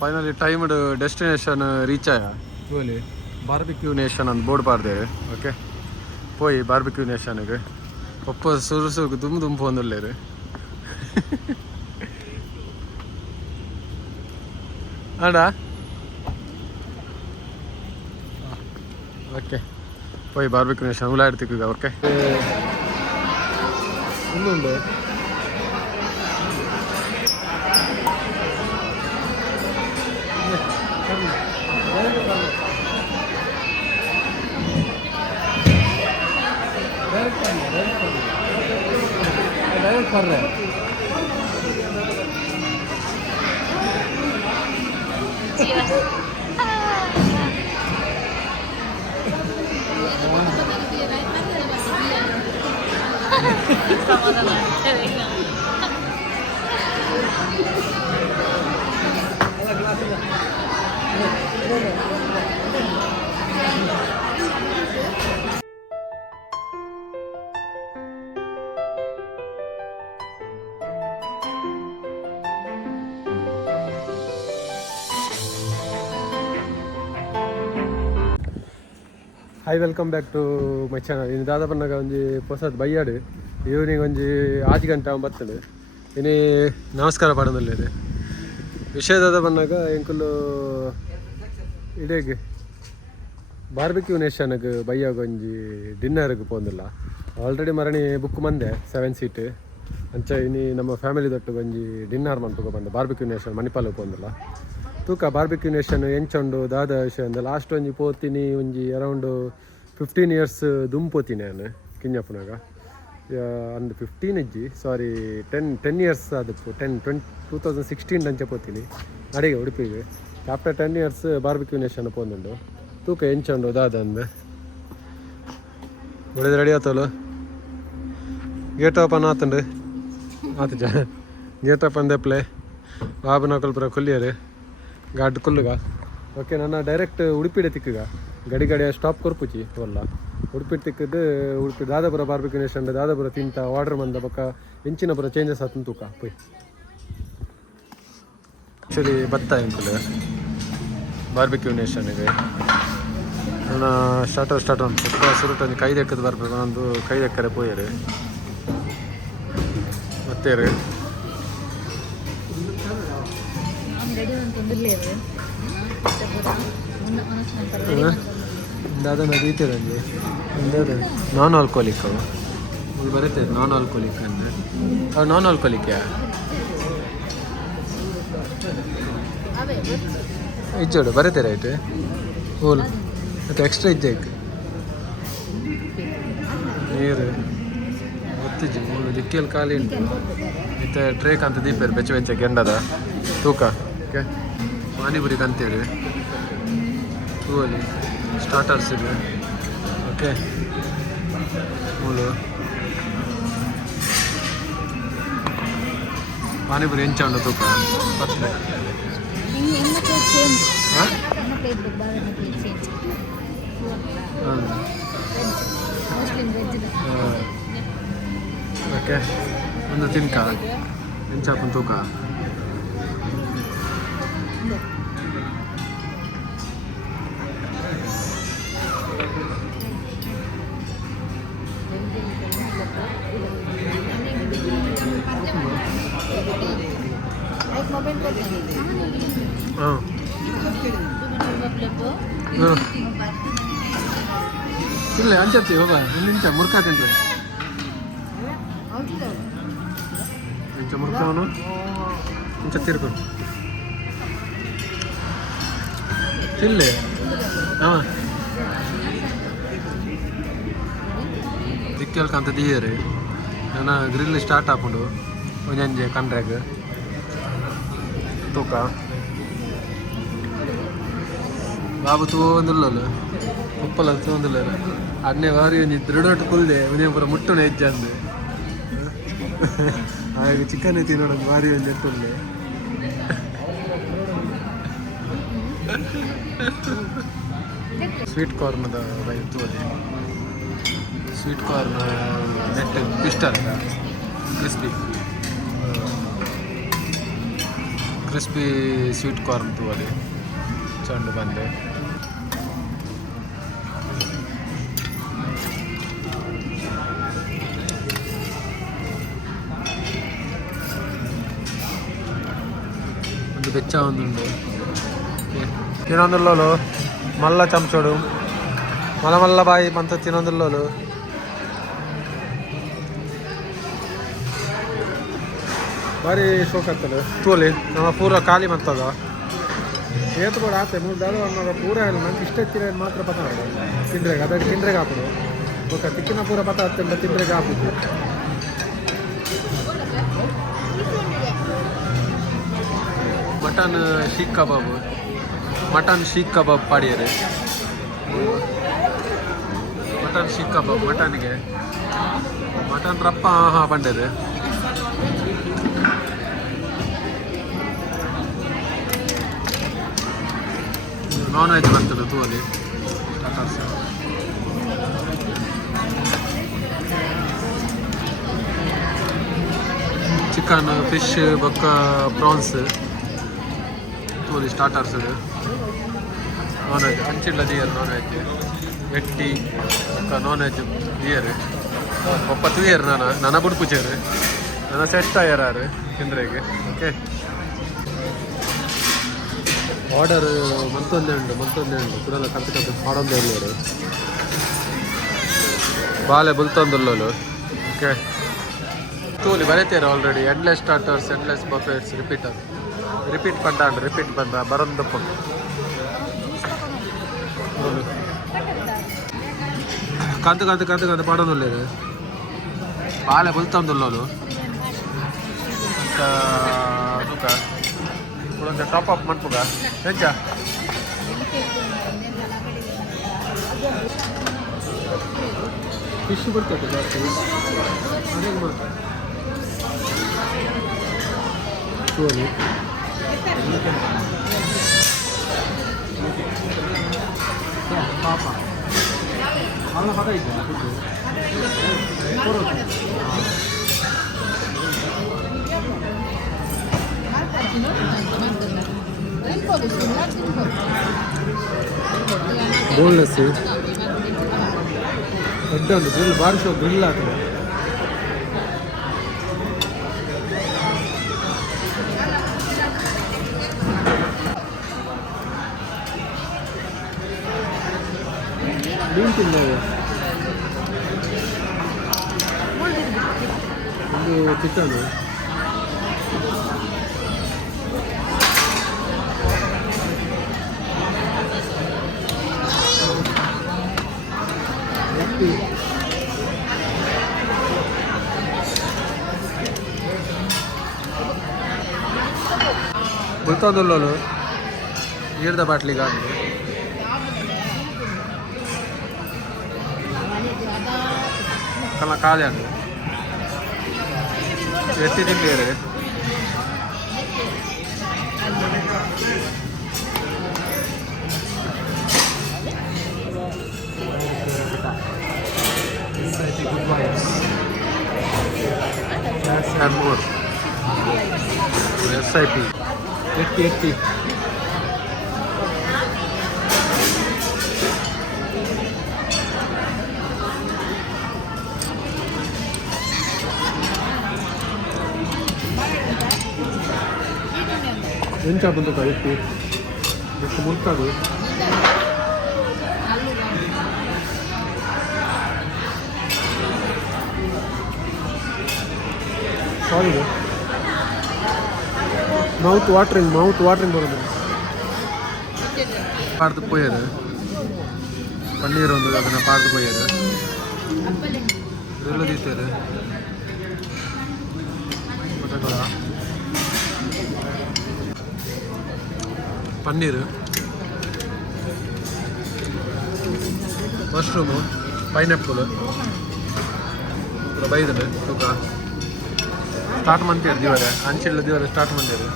Finally timed destination reach ಆಯ ಗೋಲಿ barbecue nation ಅಂತ ಬೋರ್ಡ್ ಪಾಡ್ದೇವೆ ಓಕೆ ಪೋಯಿ ಬಾರ್ಬಿಕ್ಯೂ ನೇಷನ್ಗೆ ಒಪ್ಪ ಸುರುಸುಗೆ ತುಂಬ ಒಂದುಳ್ಳೇರು ಆಡ ಓಕೆ ಪೋಯಿ ಬಾರ್ಬಿಕ್ಯೂ ನೇಷನ್ ಉಲಾಡ್ತಿಕ್ಕ ಓಕೆ ಇನ್ನೊಂದು कर रहे हैं hi welcome back to my channel ಇನ್ನು ದಾದ ಬನ್ನಾಗ ಒಂಜಿ ಹೊಸದು ಬೈಯಾಡು ಈವ್ನಿಂಗ್ ಒಂಜಿ 8 ಗಂಟೆ ಬರ್ತದೆ ಇನ್ನೇ ನಮಸ್ಕಾರ ಪಾಡೋದಲ್ಲಿದೆ ವಿಷಯ ದಾದ ಬನ್ನಾಗ ಎಂಕುಲು ಇಡೇಗೆ ಬಾರ್ಬಿಕ್ಯೂ ನೇಷನ್ಗೆ ಬೈಯಾಗ ಒಂಜಿ ಡಿನ್ನರ್ಗೆ ಪೋಂದಿಲ್ಲ ಆಲ್ರೆಡಿ ಮರಣಿ ಬುಕ್ ಮಂದೆ 7 ಸೀಟ್ ಅಂಚ ಇನ್ನು ನಮ್ಮ ಫ್ಯಾಮಿಲಿ ದೊಟ್ಟು ಒಂಜಿ ಡಿನ್ನರ್ ಮಂತುಗ ಬಂದೆ ಬಾರ್ಬಿಕ್ಯೂ ನೇಷನ್ ಮಣಿಪಾಲಕ್ಕೆ ಪೋಂದಿಲ್ಲ ತೂಕ ಬಾರ್ಬಿಕ್ಯೂ ನೇಷನ್ ಎಂಚೊಂಡು ದಾದ ವಿಷಯ ಅಂದ ಲಾಸ್ಟ್ ಒಂಜಿ ಪೋತೀನಿ ಒಂಜಿ ಅರೌಂಡ್ 15 ಇಯರ್ಸ್ ದುಂಪೋತೀನಿ ನಾನು ಕಿಂಜಪ್ಪನಾಗ ಅಂದು 15 ಇಜ್ಜಿ ಸಾರಿ 10 ಇಯರ್ಸ್ ಅದಪ್ಪು 2016 ಅಂಚೆ ಪೋತೀನಿ ಅಡಿಗೆ ಉಡುಪಿಗೆ ಆಫ್ಟರ್ 10 ಇಯರ್ಸ್ ಬಾರ್ಬಿಕ್ಯೂ ನೇಷನ್ ಪೋಂದುಂಡು ತೂಕ ಎಂಚೊಂಡು ದಾದ ಅಂದ ಉಳಿದು ರೆಡಿ ಆತಲು ಗೇಟ್ ಓಪನ್ ಆತಂಡು ಆತ ಗೇಟ್ ಓಪನ್ ದೆಪ್ಲೆ ಬಾಬು ನಕಲ್ ಪುರ ಕೊಲ್ಲಿಯರು ಗಾಡ್ ಕುಲ್ಲುಗ ಓಕೆ ನನ್ನ ಡೈರೆಕ್ಟ್ ಉಡುಪಿಡೆ ತಿಕ್ಕಗ ಗಡಿಗಡಿಯ ಸ್ಟಾಪ್ ಕೊರ್ಪುಚಿ ಒಲ್ಲ ಉಡುಪಿ ತಿಕ್ಕದು ಉಡುಪಿ ದಾದಾಪುರ ಬಾರ್ಬಿಕ್ಯೂ ನೇಷನ್ ದಾದಾಪುರ ತಿಂತ ಆರ್ಡರ್ ಮಂದ ಬಕ್ಕ ಎಂಚಿನ ಪುರ ಚೇಂಜಸ್ ಆತನ ತೂಕ ಪೊಯ್ ಆ್ಯಕ್ಚುಲಿ ಬತ್ತ ಎಂಕುಲು ಬಾರ್ಬಿಕ್ಯೂ ನೇಷನ್ಗೆ ನನ್ನ ಸ್ಟಾರ್ಟ್ ಒಂದು ಪುಕ್ಕ ಸುರುಟೊಂದು ಕೈ ದೆಕ್ಕದು ಬರ್ಬೇಕು ಒಂದು ಕೈ ದೆಕ್ಕರೆ ಪೋಯರು ಮತ್ತೇರು दादा दीते नॉन आल्कोहलिक बरते नॉन आल्कोहलिक नॉन आल्कोहलिक इज्जोಡು बरते रैट ओल ಮತ್ತೆ ಎಕ್ಸ್ಟ್ರಾ ಇಜ್ಜೆ ನೀರು ಗೊತ್ತಿಜ್ಜಿ ಮೂರು ದಿಕ್ಕಿಯಲ್ಲಿ ಖಾಲಿ ಉಂಟು ಮತ್ತೆ ಟ್ರೇಕ್ ಅಂತ ದೀಪೇರು ಬೆಚ್ಚ ಗೆಂಡದ ತೂಕ ಓಕೆ ಪಾನಿಪುರಿ ಕಂತೀರಿ ಹೂವಲ್ಲಿ ಸ್ಟಾರ್ಟರ್ಸ್ ಇದೆ ಓಕೆ ಮೂಲು ಪಾನಿಪುರಿ ಎಂಚ ಉಂಟು ತೂಕ ಪತ್ತೆ ಓಕೆ ಒಂದು ತಿನ್ಕ ಎಂಚಾಪನ್ ತೂಕ ಇಲ್ಲ ಅಂಚತ್ತಿ ಹೋಗ ನಿಂಚ ಮುರ್ಕ ತಿಂದ್ರೆ ಇಂಚ ಮುರ್ಕವನು ಇಂಚ ತಿರ್ಕೊಂಡು ತಿನ್ಲೆ ಹಾಂ ದಿಕ್ಕೇಳ್ಕಂತ ದೀಯರಿ ನನ್ನ ಗ್ರಿಲ್ ಸ್ಟಾರ್ಟ್ ಹಾಕೊಂಡು ಒಂಜಂಜೆ ಕಂಡ್ರಾಗ ತೂಕ ಬಾಬು ತೂಂದಿಲ್ಲ ಉಪ್ಪಲ್ಲ ತೂಂದಿಲ್ಲ ಅದನ್ನೇ ವಾರಿ ಒಂಜಿ ದೃಢ ಕುಲ್ದೆ ಒಂದೇ ಪೂರ ಮುಟ್ಟುನ ಹೆಜ್ಜೆ ಅಂದು ಹಾಗೆ ಚಿಕನ್ ತಿನ್ನೋದು ವಾರಿ ಒಂದು ಎತ್ತುಲ್ಲೆ ಸ್ವೀಟ್ ಕಾರ್ನದ ತೋಲಿ ಸ್ವೀಟ್ ಕಾರ್ನ್ ನೆಟ್ ಪಿಸ್ಟಲ್ ಕ್ರಿಸ್ಪಿ ಕ್ರಿಸ್ಪಿ ಸ್ವೀಟ್ ಕಾರ್ನ್ ತೂವಲ್ಲಿ ಚಂಡು ಬಂದೆ. ಒಂದು ಬೆಚ್ಚ ಒಂದುಂಡು తినొందుల్లోలు మళ్ళా చంచోడు మళ్ళా బాయి మంత తినొందుల్లోలు ಬಾರಿ ಶೋಕ್ ಆಗ್ತದೆ ತೋಲಿ ನಮ್ಮ ಪೂರ ಖಾಲಿ ಮಂತದ ಏತು ಕೂಡ ಆತೆ ಮೂರು ದಾಳು ಅನ್ನೋದು ಪೂರ ಇಲ್ಲ ನಂಗೆ ಇಷ್ಟ ತಿನ್ನ ಮಾತ್ರ ಪತ ತಿಂದ್ರೆಗೆ ಅದಕ್ಕೆ ತಿಂದ್ರೆಗೆ ಹಾಕೋದು ಓಕೆ ತಿಕ್ಕಿನ ಪೂರ ಪತ ಹತ್ತಿಂದ ತಿಂದ್ರೆಗೆ ಹಾಕುದು. Mutton seekh kebab mutton seekh kebab ಪಾಡಿಯರೆ ಮಟನ್ ಶೀಖ್ ಕಬಾಬ್ ಮಟನ್ಗೆ ಮಟನ್ ರಪ್ಪ ಹಾಂ ಬಂಡಿದೆ. ನಾನ್ ವೆಜ್ ಬರ್ತದೆ ತೂವಲ್ಲಿ ಚಿಕನ್ ಫಿಶ್ ಬೊಕ್ಕ ಪ್ರಾನ್ಸ್ ತೂವಲ್ಲಿ ಸ್ಟಾರ್ಟರ್ಸ್ ನಾನ್ ವೆಜ್ ಅಂಚಿಲ್ಲ ದಿಯರ್ ನಾನ್ ವೆಜ್ ಎಟ್ಟಿ ಬೊಕ್ಕ ನಾನ್ ವೆಜ್ ದಿಯರ್ ಒಪ್ಪ ತುಯರ್ ನನ್ನ ಬುಡ್ಪುಚೇರು ನನ್ನ ಸೆಟ್ ಆಯರಾರು ತಿಂದ್ರೆಗೆ ಓಕೆ. ಆರ್ಡರ್ ಮಂತೊಂದೇ ಉಂಡು ಕೂಡ ಕಂತು ಮಾಡೊಂದೇ ಇಲ್ಲರು ಬಾಲೆ ಬುಲ್ತೊಂದುಲ್ಲೋಲು ಓಕೆ. ತೂಲಿ ಬರೀತೀರ already endless starters endless buffets repeat ಬಂದ ಬರೊಂದಪ್ಪ ಕಂತು ಪಡೋದಿಲ್ಲ ಬಾಲೆ ಬುಲ್ತೊಂದುಲ್ಲೋಲು ಟಾಪ್ ಅಪ್ ಮಾಡ್ಬೋದ ಹೆಂಚ ಫಿಶ್ ಬರ್ತದೆ ಜಾಸ್ತಿ ತೋಲಿ ಪಾಪ ಅವನ ಪದ ಇದೆಯಾ ಬೋನ್ಲೆಸ್ ದೊಡ್ಡ ಒಂದು ಗ್ರಿಲ್ ಬಾರಿ ಶೋ ಗ್ರಿಲ್ ಆಗ್ತದೆ. ಮೀನು ತಿಂದೇವೆ ಒಂದು ಚಿಕನ್ ಬುಲ್ತೊಂದುಲ್ಲೋಲು ನೀರ್ದ ಬಾಟ್ಲಿಗಾಂದು ಕಲ್ಲ ಖಾಲಿ ಅಂಡು ಎತ್ತಿ ತಿಂಡಿಯರೆ and more SIP ಎತ್ತಿ ಎಂಚ ಬಂದಕ್ಕ ಎತ್ತಿ ಎಷ್ಟು ಮುಲ್ತದು ಸಾಲಿಡ್ ಮೌತ್ ವಾಟ್ರಿಂಗ್ ಬರೋದು ಪಾರ್ದು ಪೋಯರು ಪನ್ನೀರ್ ಒಂದು ಅದನ್ನು ಪಾರ್ದು ಪೋಯರು ಎಲ್ಲ ದೀತಾರೆ ಪಟಾಟೋಳ ಪನ್ನೀರು ಮಶ್ರೂಮು ಪೈನಾಪಲ್ ಬೈದನೆ ತೂಕ ಸ್ಟಾರ್ಟ್ ಮಾಡ್ತೀರಿ ದಿವರೆ ಅಂಚಿಲ್ಲ ದಿವರೆ ಸ್ಟಾರ್ಟ್ ಮಾಡ್ತೀರಿ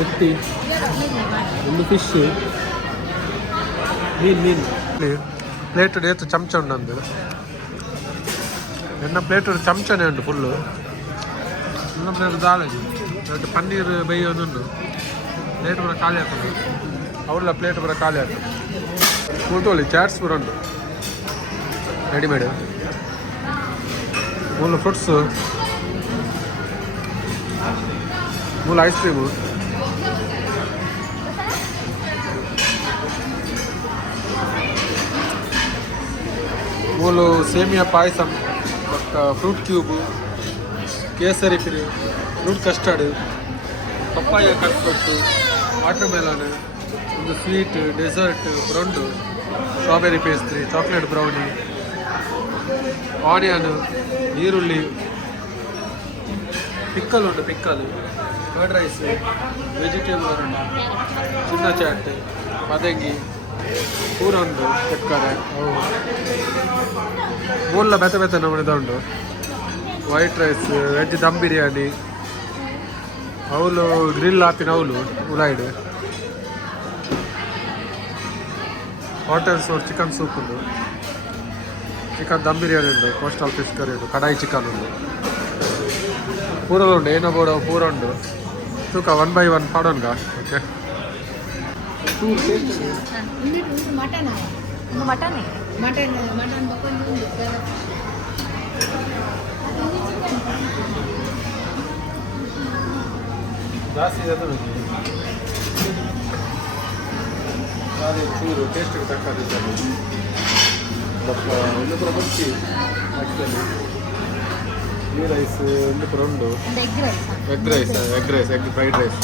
ರೊಟ್ಟಿ, ಒಂದು ಫಿಶ್, ಮೀನು ಪ್ಲೇಟ್ ಏತು ಚಮಚ ಉಂಡು ಅಂದು ಎನ್ನ ಪ್ಲೇಟ್ ಚಮಚನೇ ಉಂಟು ಫುಲ್ಲು. ಇನ್ನೊಂದು ಪ್ಲೇಟ್ ದಾಳಜಿ ಎರಡು ಪನ್ನೀರ್ ಬೇಯೋದುಂಡು. ಪ್ಲೇಟ್ ಬರ ಖಾಲಿ ಆಗ್ತದೆ, ಅವ್ರಲ್ಲ ಪ್ಲೇಟ್ ಬರ ಖಾಲಿ ಆಗ್ತದೆ. ಕೂತ್ಕೊಳ್ಳಿ, ಚಾಟ್ಸ್ ಬರ ಉಂಟು ರೆಡಿಮೇಡ್. ಮೂಲ ಫ್ರೂಟ್ಸು, ಮೂಲ ಐಸ್ ಕ್ರೀಮು, ಮೂಲು semiya payasam, fruit cube, kesari fruit custard, papaya ಕಟ್ಕೊಟ್ಟು, ವಾಟರ್ ಮೆಲನ್, ಒಂದು ಸ್ವೀಟ್, ಡೆಸರ್ಟ್, ಬ್ರೌಂಡು, strawberry pastry, chocolate brownie, onion, ಈರುಳ್ಳಿ, ಪಿಕ್ಕಲ್ ಉಂಟು, ಪಿಕ್ಕಲ್, ಕರ್ಡ್ ರೈಸ್, ವೆಜಿಟೇಬಲ್ ಉಂಟು, ಚಿನ್ನ ಚಾಟ್, ಮದಂಗಿ, ಪೂರ ಉಂಟು, ಚಕ್ಕರೆ, ಮೂಲ ಬೆತ್ತ ಬೆತ್ತ ನಮ್ಮನೆದ ಉಂಟು. White rice, veg dum biryani, ಅವಳು ಗ್ರಿಲ್ ಹಾಪಿನ ಅವಳು ಉಲಾಯ್ಡ್, ಹೋಟೆಲ್ ಸೋರ್ ಚಿಕನ್ ಸೂಪ್ ಉಂಟು, ಚಿಕನ್ ದಮ್ ಬಿರಿಯಾನಿ ಉಂಟು, ಕೋಸ್ಟಲ್ ಫಿಶ್ ಕರಿ ಉಂಟು, ಕಡಾಯಿ ಚಿಕನ್ ಉಂಟು, ಪೂರಲು ಉಂಟು, ಏನೋ ಬೋಡ ಪೂರ ಉಂಟು. ತೂಕ 1 by 1 ಪಾಡೋನ್ಗ. ಓಕೆ, ಜಾಸ್ತಿ ಇದೆ ಅದೇ ಚೂರು ಟೇಸ್ಟಿಗೆ ತಕ್ಕದಿದ್ದಾರೆ. ಬಟ್ ಒಂದು ಪುರ ಮುಂಚಿ ಆ್ಯಕ್ಚುಲಿ ಗೀ ರೈಸ್ ಒಂದು ಪುರ ಉಂಡು, egg rice egg fried rice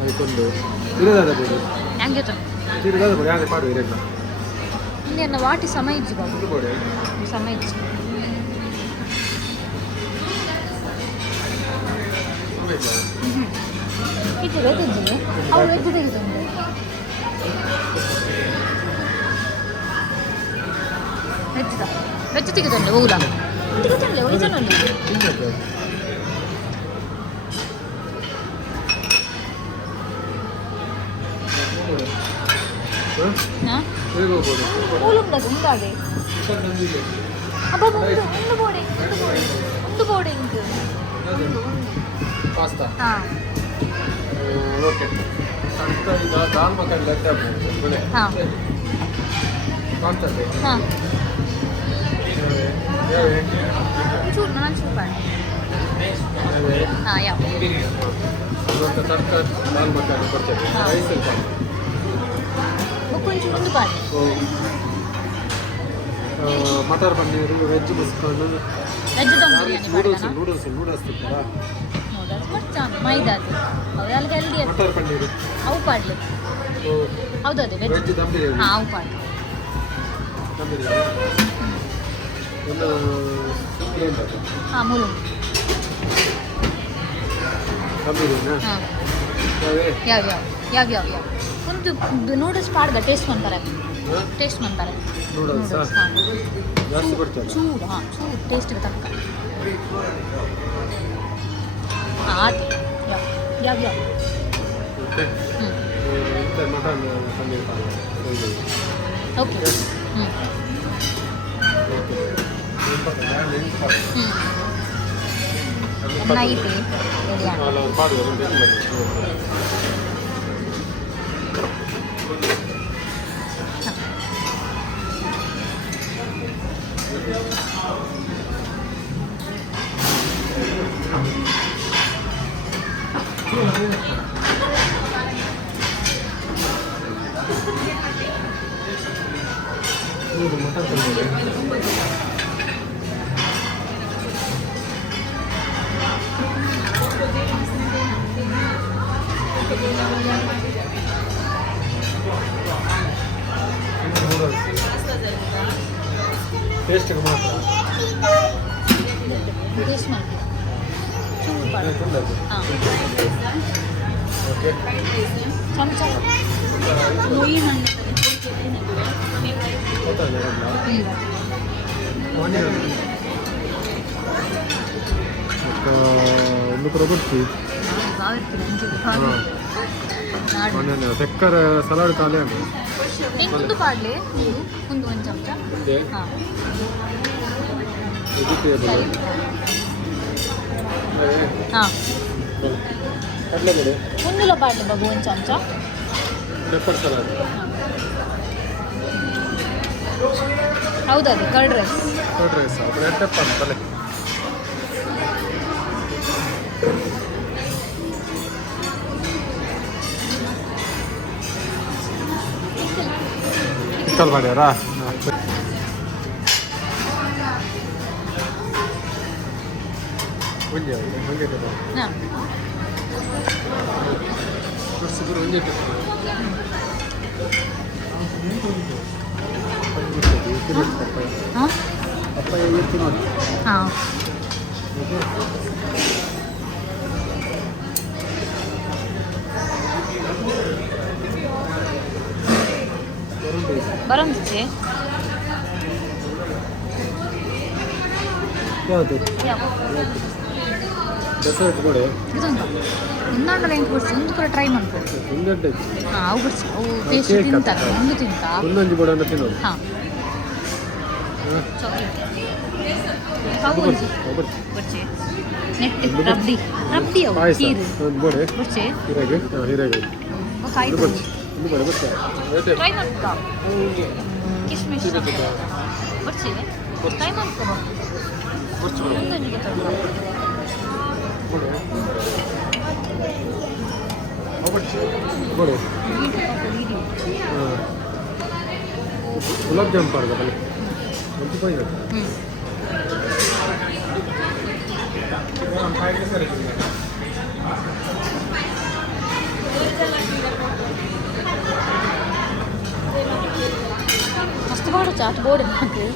ಅದಕ್ಕೊಂದು ಇರೋದಾದ ಬೋಡು ತಿರುಗಾದ ಬೋಡು ಯಾರೇ ಪಾಡು ಇರಲ್ಲ ವಾಟಿ ಸಮಯ ಇಜ್ಜಿ ಬೋಡೆ ಸಮಯ ಇಜ್ಜಿ ಇದು ವೆಜ್ ಇಜ್ಜಿಗೆ ಅವ್ರು ವೆಜ್ ತೆಗೆದುಂಡು ವೆಜ್ ತೆಗೆದುಂಡು ಹೋಗುದ ತೆಗೆದುಂಡೆ ಒರಿಜಿನಲ್ ఉండాలి అబ్బా ముందు బోడే ఇంక ಪಾಸ್ತಾ ಓಕೆ ಅಂತ ಈಗ ದಾಲ್ ಮಖಾನ್ ಲೆಕ್ಕ ಕಾಣ್ತದೆ ಚೂರು ನಾನು ಚೂಪಾಡಿ ಯಾವ ಇವತ್ತು ತರಕಾರಿ ದಾಲ್ ಮಖಾನ್ ಬರ್ತದೆ ರೈಸಲ್ಲಿ కొంచెం ముందు పాడు matar paneer veg ಮುಸ್ಕೊಂಡು veg dum biryani noodles ತಿಂತಾರಾ noodles ಮರ್ಚಾನ್ ಮೈದಾದು ಅವು ಅಲ್ಲಿ ಹೆಲ್ದಿ ಮಟರ್ ಪನ್ನೀರು ಅವು ಪಾಡ್ಲಿ ಹೌದು ಅದೇ ವೆಜ್ ದಮ್ ಬಿರಿಯಾನಿ ಹಾಂ ಅವು ಪಾಡ್ಲಿ ದಮ್ ಬಿರಿಯಾನಿ ಒಂದು ಹಾಂ ಮೂರು ದಮ್ ಬಿರಿಯಾನಿ ಹಾಂ ಯಾವ ಒಂದು ನೂಡಲ್ಸ್ ಪಾಡ್ದ ಟೇಸ್ಟ್ ಮಾಡ್ತಾರೆ ನೂಡಲ್ಸ್ ಜಾಸ್ತಿ ಬರ್ತಾರೆ ಚೂರು ಚೂರು ಟೇಸ್ಟಿಗೆ ತಕ್ಕ ಯಾವ mutton paneer okay night taste ಮಾತ್ರ ಟೇಸ್ಟ್ ಮಾಡಿ ಚೂರು ಪಾಡು ಹಾಂ ಓಕೆ ಚಮಚ ಮೊಯಿ ಹಣ್ಣು ಒಂದು ಕೂಡ ಬರ್ತೀವಿ ಬಾವಿರ್ತೀನಿ ಮೊನ್ನೆ ಚಕ್ಕರ ಸಲಾಡ್ ಖಾಲಿ ಆಗ నేను ముందు పాడలే ముందు కొంచెం చెంచా ముందులో పాడలే బాబు కొంచెం చెంచా ಪೆಪ್ಪರ್ ಸಲಾಡ್ ಹೌದು ಅದು ಕರ್ಡ್ ರೈಸ್ ಅప్పుడు ಪೆಪ್ಪರ್ ಬಲೆ ಚಲ್ ಮಾಡ್ಯಾರಾ ಒಂದೇ ಹಾಂ ಒಂದೇ ಹಾಂ ಪಪ್ಪಾಯ ಎತ್ತು ನೋಡಿ ಹಾಂ ಬರಂದಿಚ್ಚೆ ಯಾವುದು ಡೆಸರ್ಟ್ ಕೊಡು ಇದೊಂದು ಇನ್ನೊಂದಲ್ಲ ಹೆಂಗೆ ಕೊಡ್ಸಿ ಒಂದು ಕೂಡ ಟ್ರೈ ಮಾಡ್ಬೋದು ಒಂದಡ್ಡೆ ಹಾಂ ಅವು ಬಿಡ್ಸಿ ಅವು ಟೇಸ್ಟ್ ತಿಂತಾರೆ ಒಂದು ತಿಂತಾ ಒಂದೊಂದು ಬಡವನ್ನು ತಿನ್ನೋದು ಹಾಂ ಚಾಕ್ಲೇಟ್ ಅವು ಬಿಡ್ಸಿ ನೆಟ್ ರಬ್ಡಿ ಅವು ಪಾಯಸ ಖೀರು ಒಂದು ಬೋಡೆ ಬಿಡ್ಸಿ ಹೀರೆಗೆ ಹೀರೆಗೆ ಕಾಯಿ ಇದು ಬಚ್ಚಿ ಇದು ಬಡ ಬಚ್ಚ ಟ್ರೈ ಮಾಡ್ಕೊ ಕಿಶ್ಮಿಶ್ ಬಿಡ್ಸಿ ಟ್ರೈ ಮಾಡ್ಕೊ ಒಂದೊಂದಿಗೆ ತಗೊಂಡು ಬೋಡೆ ಗುಲಾಬ್ ಜಾಮ್ ಪಾಡ್ದ ಬಲೆ ಒಂದು ರೂಪಾಯಿ ಹ್ಞೂ मस्त वाटत चाट बोर्ड आहे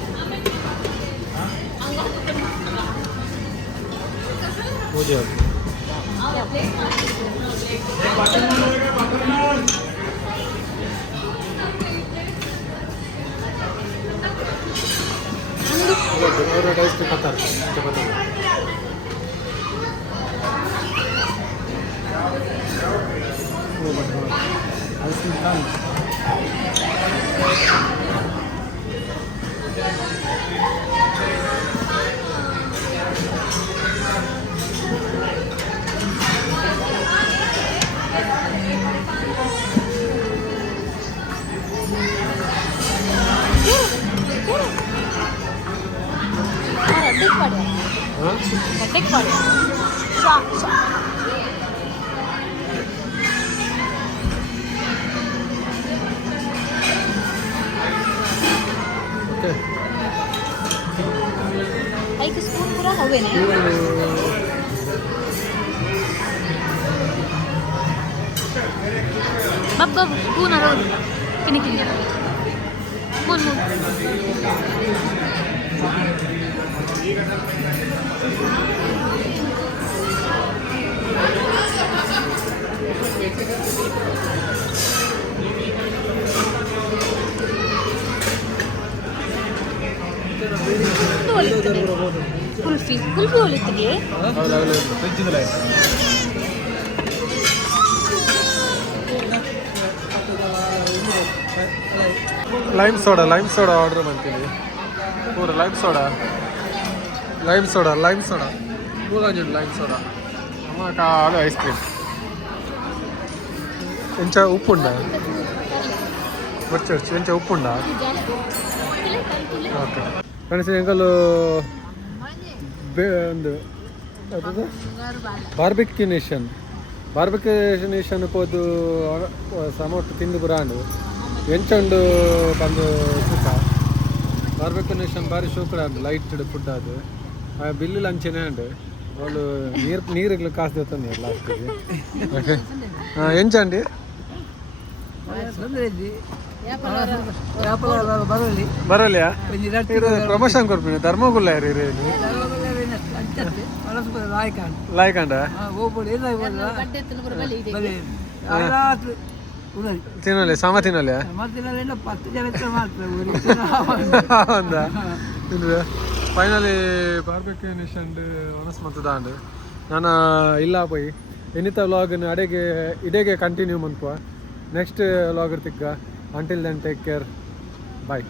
हो जाए टेस्ट पता गड्ढेक पाड्या एक स्पून पूरा हवे ना बब बब स्पून अरो किने किने मुन कुल्फी कुल्फी होलिತ್ತಿಗೆ ಲೈಮ್ ಸೋಡಾ ಆರ್ಡರ್ ಮಾಡ್ತೀನಿ ಪೂರ ಲೈಮ್ ಸೋಡಾ ಪೂರ ಲೈಮ್ ಸೋಡಾ ಅಮ್ಮ ಕಾಲು ಐಸ್ ಕ್ರೀಮ್ ಎಂಚ ಉಪ್ಪುಂಡ వచ్చి ಎಂಚ ಉಪ್ಪುಂಡ ಓಕೆ ಫ್ರೆಂಡ್ಸ್ ಎಂಕಲು ಒಂದು ಬಾರ್ಬಿಕ್ಯೂ ನೇಷನ್ ಪೋದು ಸಮೊಟ್ಟು ತಿಂದು ಬುರಾಂಡು ಎಂಚಂಡು ಬಂದು ಸುಖ ಬಾರ್ಬಿಕ್ಯೂ ನೇಷನ್ ಬಾರಿ ಶೋಕಡ ಲೈಟ್ ಫುಡ್ ಅದು ಬಿಲ್ಲು ಅಂಚೆನೇ ಉಂಡು వాళ్ళు ನೀರಿಗೆ ಕಾಸು ದೇತಾನೆ ಲಾಸ್ಟಿಗೆ ಓಕೆ ಎಂಚಂಡಿ ಬರಲಿಯಾ ಪ್ರಮೋಷನ್ ಕೊಡ್ತೀನಿ ಧರ್ಮಗುಲ್ಲ లాయకండ తినాలి సమ తినాలి ಹೌದಾ ಫೈನಲಿ ಬಾರ್ಬೆಕ್ಯೂ ನೇಷನ್ ಮನಸ್ಸು ಮತ್ತದ ನಾನು ಇಲ್ಲ ಪೋಯಿ ಇನ್ನಿತ ವ್ಲಾಗ್ನ ಅಡೆಗೆ ಇಡೆಗೆ ಕಂಟಿನ್ಯೂ ಮನ್ಪುವ ನೆಕ್ಸ್ಟ್ ವ್ಲಾಗ್ ತಿಕ್ಕ ಅಂಟಿಲ್ ದೆನ್ ಟೇಕ್ ಕೇರ್ ಬಾಯ್